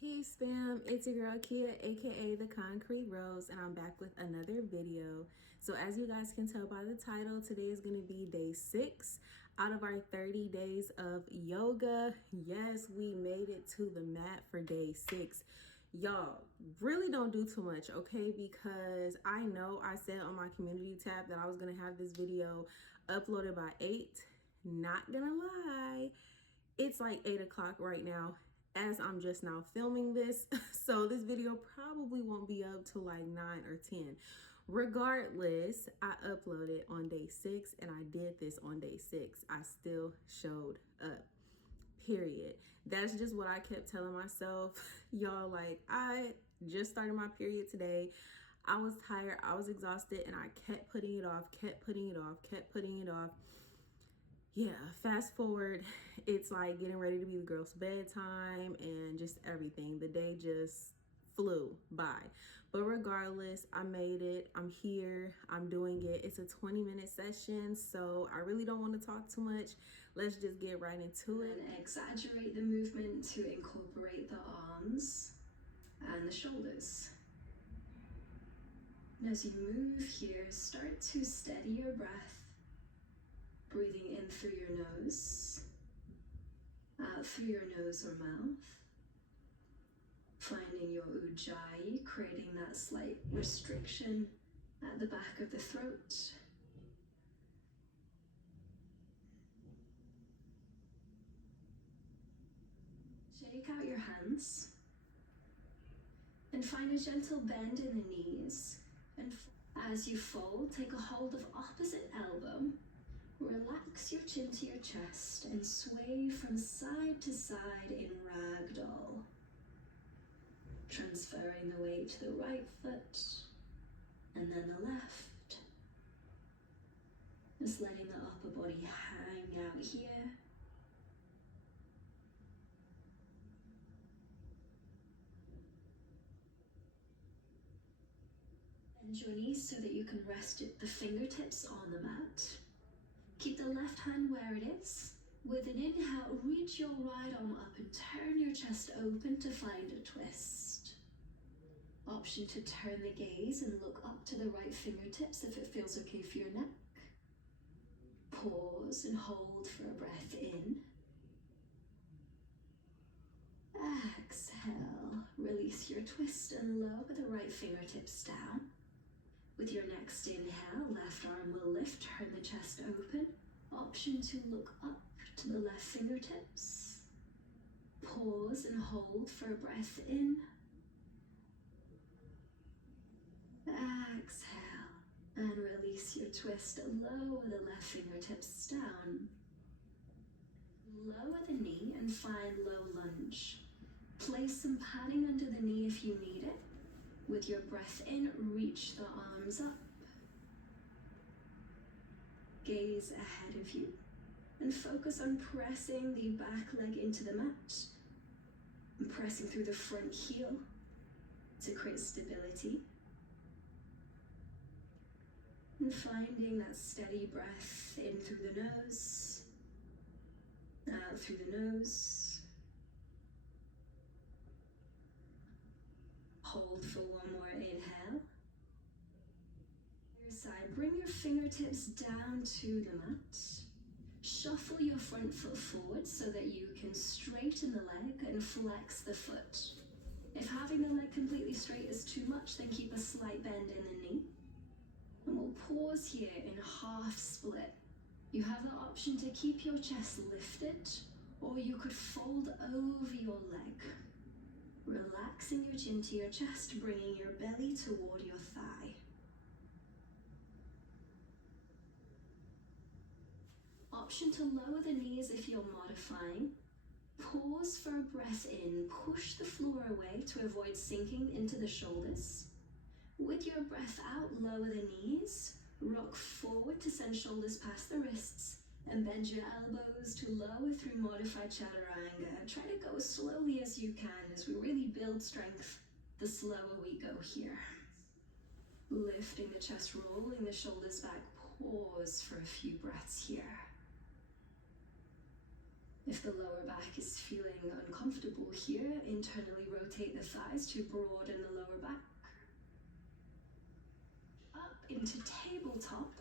Hey spam, it's your girl Kia, aka the Concrete Rose, and I'm back with another video. So as you guys can tell by the title, today is going to be day 6 out of our 30 days of yoga. Yes, we made it to the mat for day 6. Y'all really don't do too much, okay? Because I know I said on my community tab that I was going to have this video uploaded by 8. Not gonna lie, it's like 8 o'clock right now as I'm just now filming this. So this video probably won't be up till like 9 or 10. Regardless, I uploaded on day 6 and I did this on day 6. I still showed up. Period. That's just what I kept telling myself. Y'all, like, I just started my period today. I was tired, I was exhausted, and I kept putting it off, kept putting it off, kept putting it off. Yeah, fast forward, it's like getting ready to be the girl's bedtime and just everything. The day just flew by. But regardless, I made it. I'm here. I'm doing it. It's a 20-minute session, so I really don't want to talk too much. Let's just get right into it. And exaggerate the movement to incorporate the arms and the shoulders. And as you move here, start to steady your breath. Breathing in through your nose, out through your nose or mouth. Finding your ujjayi, creating that slight restriction at the back of the throat. Shake out your hands and find a gentle bend in the knees. And as you fold, take a hold of opposite elbow. Relax your chin to your chest and sway from side to side in ragdoll. Transferring the weight to the right foot and then the left. Just letting the upper body hang out here. Bend your knees so that you can rest the fingertips on the mat. Keep the left hand where it is. With an inhale, reach your right arm up and turn your chest open to find a twist. Option to turn the gaze and look up to the right fingertips if it feels okay for your neck. Pause and hold for a breath in. Exhale, release your twist and lower the right fingertips down. With your next inhale, left arm will lift, turn the chest open. Option to look up to the left fingertips. Pause and hold for a breath in. Exhale and release your twist. Lower the left fingertips down. Lower the knee and find low lunge. Place some padding under the knee if you need it. With your breath in, reach the arms up. Gaze ahead of you and focus on pressing the back leg into the mat and pressing through the front heel to create stability. And finding that steady breath in through the nose, out through the nose. Hold for one more inhale. Your side, bring your fingertips down to the mat. Shuffle your front foot forward so that you can straighten the leg and flex the foot. If having the leg completely straight is too much, then keep a slight bend in the knee. And we'll pause here in half split. You have the option to keep your chest lifted, or you could fold over your leg. Relaxing your chin to your chest, bringing your belly toward your thigh. Option to lower the knees if you're modifying. Pause for a breath in, push the floor away to avoid sinking into the shoulders. With your breath out, lower the knees, rock forward to send shoulders past the wrists, and bend your elbows to lower through modified chaturanga. Try to go as slowly as you can as we really build strength the slower we go here. Lifting the chest, rolling the shoulders back. Pause for a few breaths here. If the lower back is feeling uncomfortable here, internally rotate the thighs to broaden the lower back. Up into tabletop.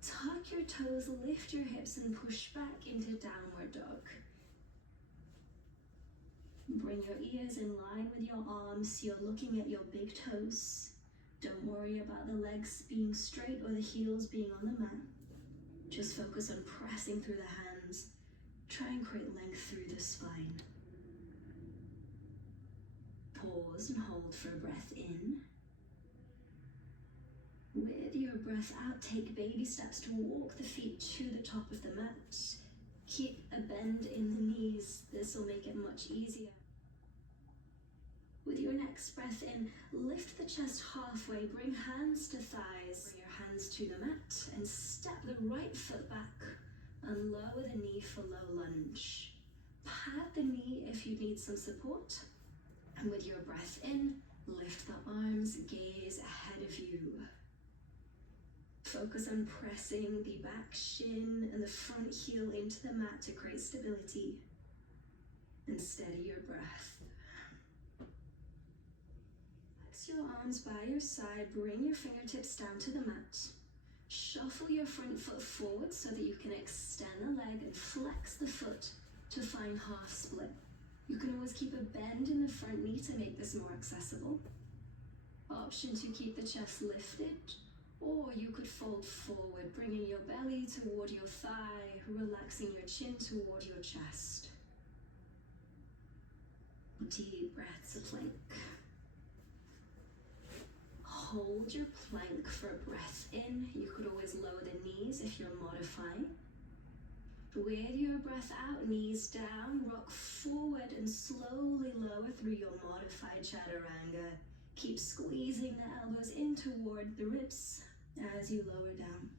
Tuck your toes, lift your hips, and push back into downward dog. Bring your ears in line with your arms so you're looking at your big toes. Don't worry about the legs being straight or the heels being on the mat. Just focus on pressing through the hands. Try and create length through the spine. Pause and hold for a breath in. With your breath out, take baby steps to walk the feet to the top of the mat. Keep a bend in the knees. This will make it much easier. With your next breath in, lift the chest halfway, bring hands to thighs. Bring your hands to the mat and step the right foot back and lower the knee for low lunge. Pad the knee if you need some support. And with your breath in, lift the arms, gaze ahead of you. Focus on pressing the back shin and the front heel into the mat to create stability. And steady your breath. Flex your arms by your side, bring your fingertips down to the mat. Shuffle your front foot forward so that you can extend the leg and flex the foot to find half split. You can always keep a bend in the front knee to make this more accessible. Option to keep the chest lifted, or you could fold forward, bringing your belly toward your thigh, relaxing your chin toward your chest. Deep breaths of plank. Hold your plank for a breath in. You could always lower the knees if you're modifying. With your breath out, knees down, rock forward and slowly lower through your modified chaturanga. Keep squeezing the elbows in toward the ribs as you lower down.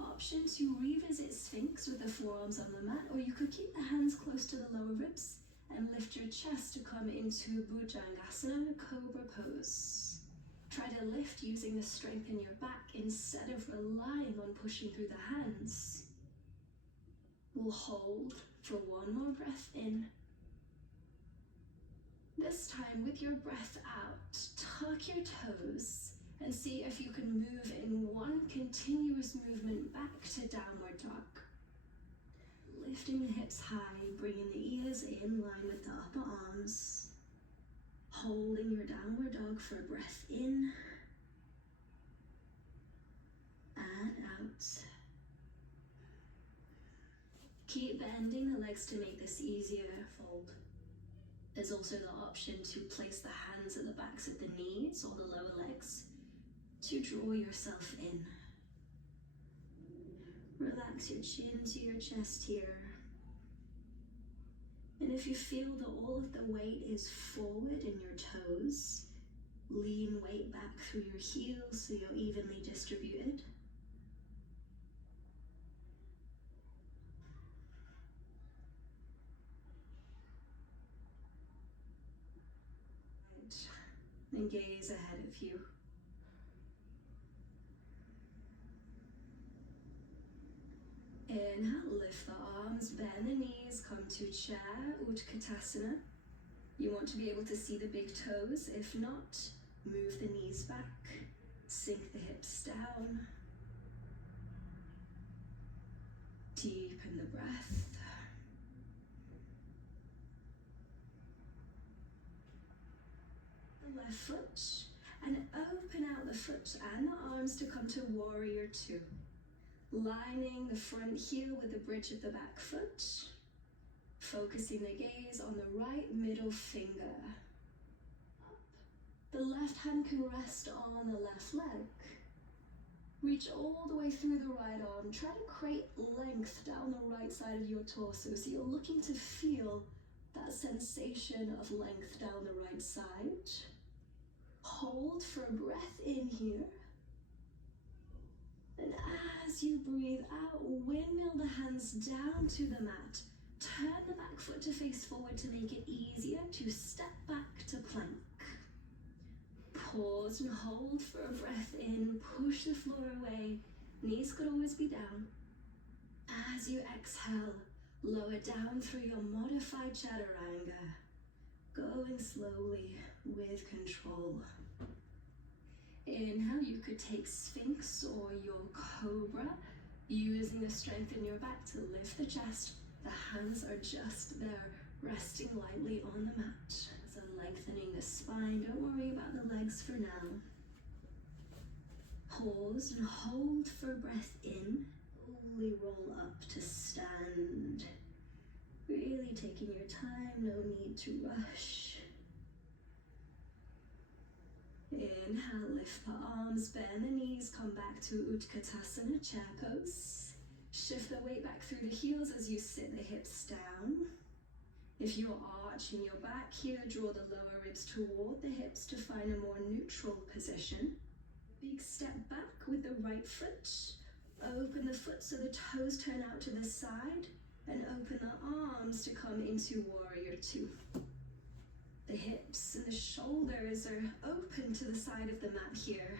Option to revisit Sphinx with the forearms on the mat, or you could keep the hands close to the lower ribs and lift your chest to come into Bhujangasana, Cobra pose. Try to lift using the strength in your back instead of relying on pushing through the hands. We'll hold for one more breath in. This time, with your breath out, tuck your toes and see if you can move in one continuous movement back to downward dog. Lifting the hips high, bringing the ears in line with the upper arms. Holding your downward dog for a breath in and out. Keep bending the legs to make this easier. Fold. There's also the option to place the hands at the backs of the knees or the lower legs to draw yourself in. Relax your chin to your chest here. And if you feel that all of the weight is forward in your toes, lean weight back through your heels so you're evenly distributed. And gaze ahead of you. Inhale, lift the arms, bend the knees, come to chair, Utkatasana. You want to be able to see the big toes. If not, move the knees back, sink the hips down. Deepen the breath. The left foot, and open out the foot and the arms to come to warrior two. Lining the front heel with the bridge of the back foot. Focusing the gaze on the right middle finger. Up. The left hand can rest on the left leg. Reach all the way through the right arm. Try to create length down the right side of your torso. So you're looking to feel that sensation of length down the right side. Hold for a breath in here. And as you breathe out, windmill the hands down to the mat. Turn the back foot to face forward to make it easier to step back to plank. Pause and hold for a breath in. Push the floor away. Knees could always be down. As you exhale, Lower down through your modified chaturanga, going slowly with control. Inhale, you could take Sphinx or your Cobra, using the strength in your back to lift the chest. The hands are just there, resting lightly on the mat. So lengthening the spine, don't worry about the legs for now. Pause and hold for breath in. Slowly roll up to stand. Really taking your time, no need to rush. Inhale, lift the arms, bend the knees, come back to Utkatasana, chair pose. Shift the weight back through the heels as you sit the hips down. If you're arching your back here, draw the lower ribs toward the hips to find a more neutral position. Big step back with the right foot. Open the foot so the toes turn out to the side, and open the arms to come into warrior two. The hips and the shoulders are open to the side of the mat here,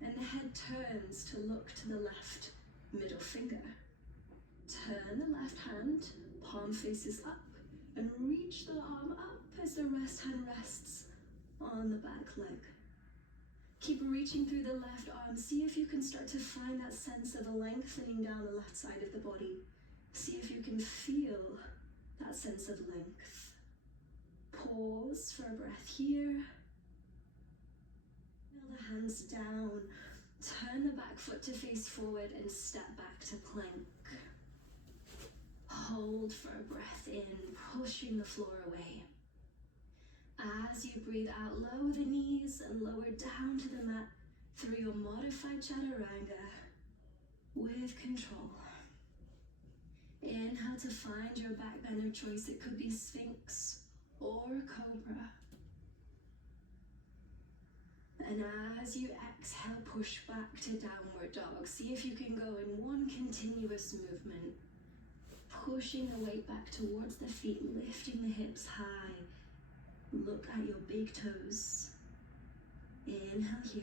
and the head turns to look to the left middle finger. Turn the left hand, palm faces up, and reach the arm up as the rest hand rests on the back leg. Keep reaching through the left arm. See if you can start to find that sense of lengthening down the left side of the body. See if you can feel that sense of length. Pause for a breath here. Nail the hands down. Turn the back foot to face forward and step back to plank. Hold for a breath in, pushing the floor away. As you breathe out, lower the knees and lower down to the mat through your modified chaturanga with control. Inhale to find your back bend of choice. It could be Sphinx or Cobra. And as you exhale, push back to downward dog. See if you can go in one continuous movement. Pushing the weight back towards the feet, lifting the hips high. Look at your big toes. Inhale here.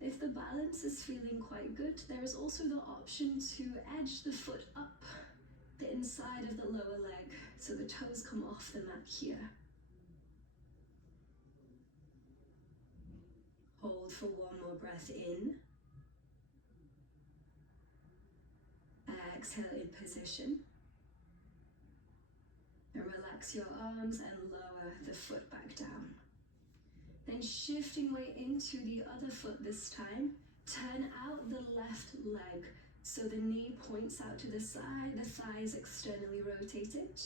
If the balance is feeling quite good, there is also the option to edge the foot up the inside of the lower leg so the toes come off the mat here. Hold for one more breath in. Exhale in position. And relax your arms and lower the foot back down. Then shifting weight into the other foot this time. Turn out the left leg so the knee points out to the side, the thigh is externally rotated,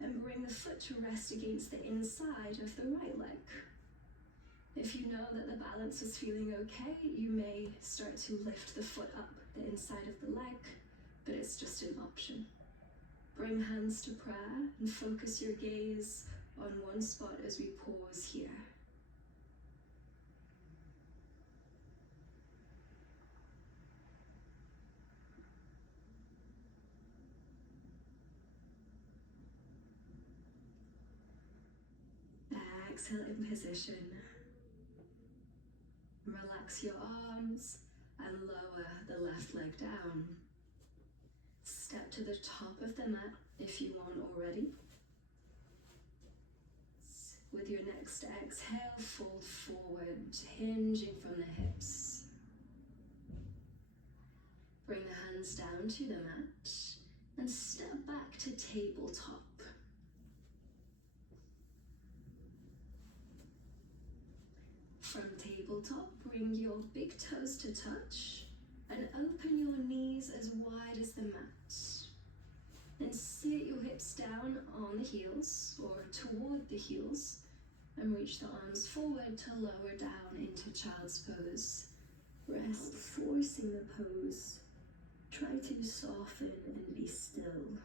and bring the foot to rest against the inside of the right leg. If you know that the balance is feeling okay, you may start to lift the foot up the inside of the leg, but it's just an option. Bring hands to prayer and focus your gaze on one spot as we pause here. Exhale in position. Relax your arms and lower the left leg down. Step to the top of the mat if you want already. With your next exhale, fold forward, hinging from the hips. Bring the hands down to the mat and step back to tabletop. From tabletop, bring your big toes to touch and open your knees as wide as the mat. Then sit your hips down on the heels or toward the heels and reach the arms forward to lower down into child's pose. Rest, forcing the pose. Try to soften and be still.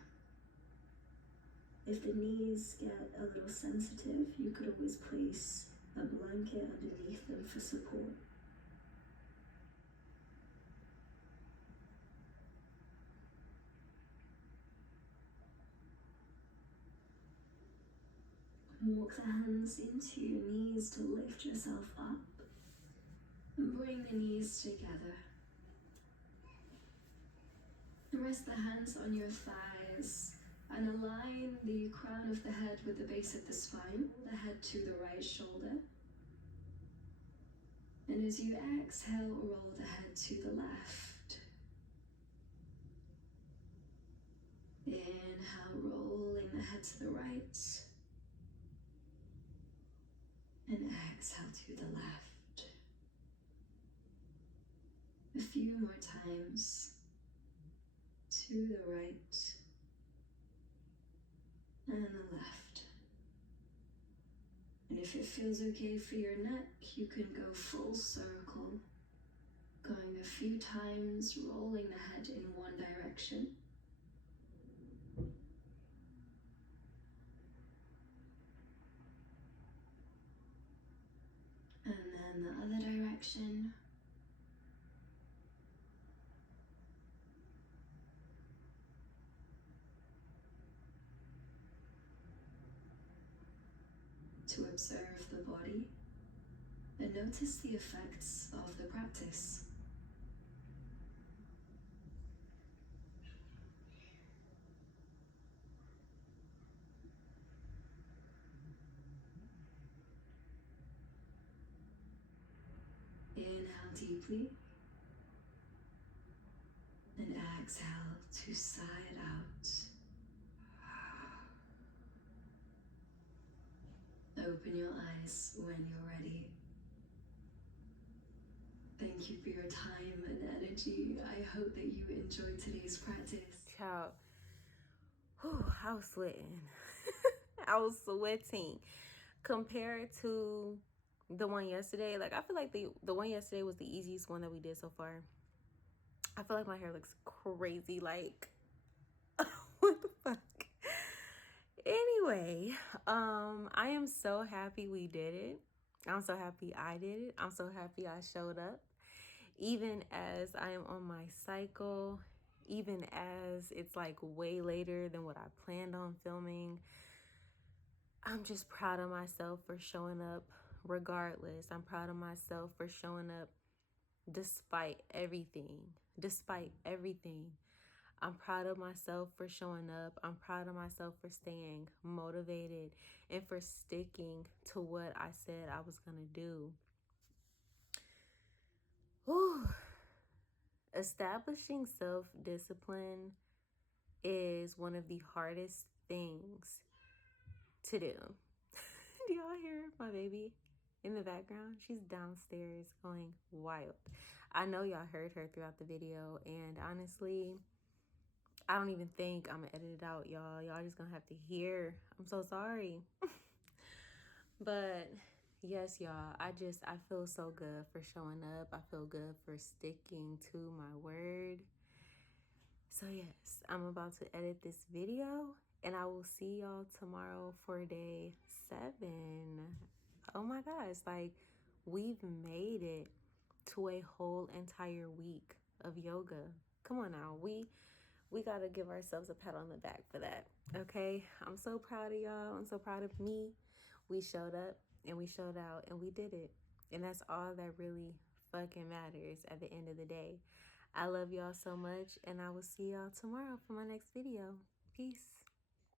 If the knees get a little sensitive, you could always place a blanket underneath them for support. Walk the hands into your knees to lift yourself up and bring the knees together. Rest the hands on your thighs and align the crown of the head with the base of the spine, the head to the right shoulder. And as you exhale, roll the head to the left. Inhale, rolling the head to the right. And exhale to the left. A few more times. To the right and the left. And if it feels okay for your neck, you can go full circle, going a few times, rolling the head in one direction. And then the other direction. To observe the body and notice the effects of the practice. Inhale deeply and exhale to sigh it out. Open your eyes when you're ready. Thank you for your time and energy. I hope that you enjoyed today's practice. Child, whew, I was sweating. I was sweating. Compared to the one yesterday, like I feel like the one yesterday was the easiest one that we did so far. I feel like my hair looks crazy. Like, what the fuck? Anyway, I am so happy we did it. I'm so happy I did it. I'm so happy I showed up. Even as I am on my cycle, even as it's like way later than what I planned on filming, I'm just proud of myself for showing up regardless. I'm proud of myself for showing up despite everything. Despite everything. I'm proud of myself for showing up. I'm proud of myself for staying motivated and for sticking to what I said I was going to do. Whew. Establishing self-discipline is one of the hardest things to do. Do y'all hear my baby in the background? She's downstairs going wild. I know y'all heard her throughout the video, and honestly, I don't even think I'm gonna edit it out, y'all. Y'all just gonna have to hear. I'm so sorry. But yes, y'all, I feel so good for showing up. I feel good for sticking to my word. So yes, I'm about to edit this video and I will see y'all tomorrow for day 7. Oh my gosh, like we've made it to a whole entire week of yoga. Come on now, we gotta give ourselves a pat on the back for that, okay? I'm so proud of y'all. I'm so proud of me. We showed up and we showed out and we did it. And that's all that really fucking matters at the end of the day. I love y'all so much and I will see y'all tomorrow for my next video. Peace.